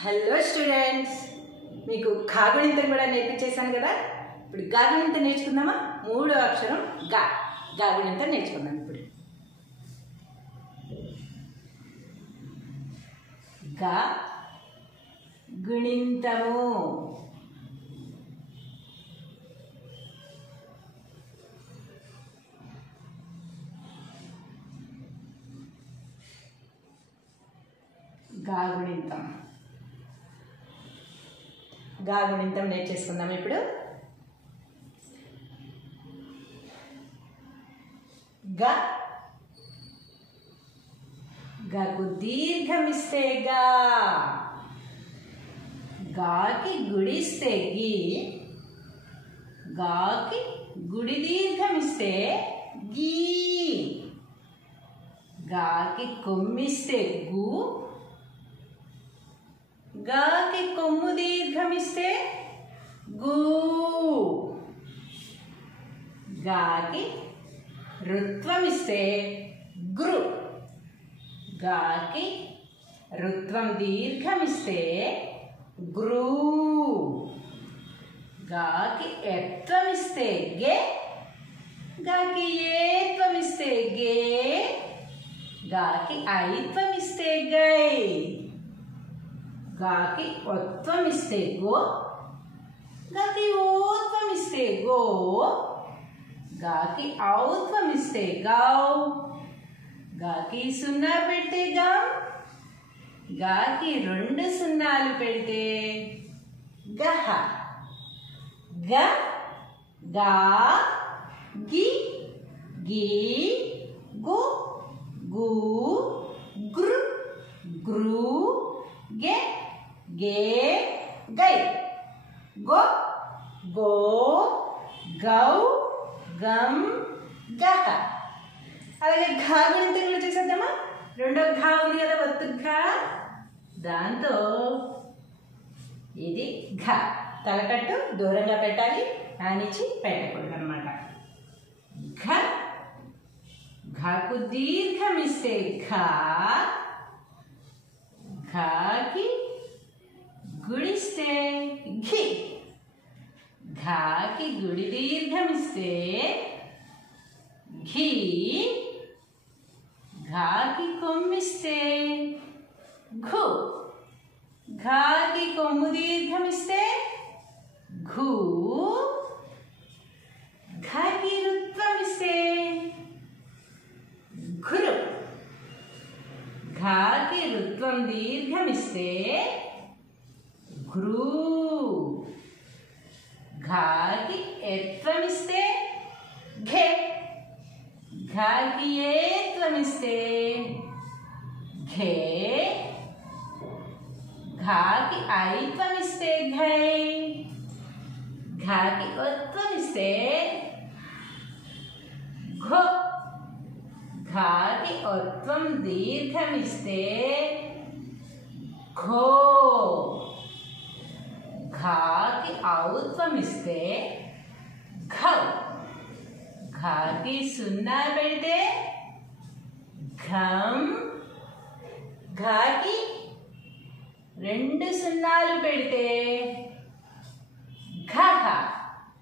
Hello students, మీకు కాగుణింతం కూడా నేర్పించేశాను కదా. ఇప్పుడు గాగుణింతం నేర్చుకుందామా? మూడో అక్షరం గా. గాగుణింతం నేర్చుకుందాం. ఇప్పుడు గా గుణింతము. గాగుణింతం గాగుణింతం నేర్చేసుకుందాం. ఇప్పుడు గా గకు దీర్ఘమిస్తే గా, గాకి గుడిస్తే గి, గాకి గుడి దీర్ఘమిస్తే గీ, గాకి కొమ్మిస్తే గు, గాకి కొమ్ము దీర్ఘమిస్తే గు, గాకి రుత్వమిస్తే గృ, గాకి రుత్వం దీర్ఘమిస్తే గృ, గాకి ఎత్వమిస్తే గే, గాకి ఏత్వమిస్తే గే, గాకి ఐత్వమిస్తే గై, గాకి ఒత్వమిస్తే గో, గాకి ఓత్వమిస్తే గో, గాకి ఔత్వమిస్తే గౌ, గాకి సున్నా పెడితే గం, గాకి రెండు సున్నాలు పెడితే గహ. గ గా గి గి గు గు గృ గృ గే గే గై గో గో గౌ గం గహ. అలాగే ఘా గుణింతం కూడా చేసేద్దామా? రెండో ఘా ఉంది కదా, ఒత్తు ఘా. దాంతో ఇది ఘ. తలకట్టు దూరంగా పెట్టాలి, ఆనిచ్చి పెట్టకూడదు అనమాట. ఘ ఘకు దీర్ఘమిస్తే ఘా, ఘాకి గుడిస్తే ఘి, ఘాకి గుడి దీర్ఘమిస్తే ఘీ, ఘాకి కొమ్మిస్తే ఘు, ఘాకి కొమ్ము దీర్ఘమిస్తే ఘూ, ఘాకి రుత్వమిస్తే ఘురు, ఘాకి రుత్వం దీర్ఘమిస్తే ఘ్రూ, ఘాకి ఎత్వమిస్తే ఘే, ఘాకి ఏత్వమిస్తే ఘే, ఘాకి ఐత్వమిస్తే ఘై, ఘాకి ఒత్వమిస్తే ఘో, ఘాకి ఒత్వం దీర్ఘమిస్తే ఘో, ఘాకి ఔత్వమిస్తే ఘౌ, ఘాకి సున్నా పెడితే ఘం, ఘాకి రెండు సున్నాలు పెడితే ఘహ.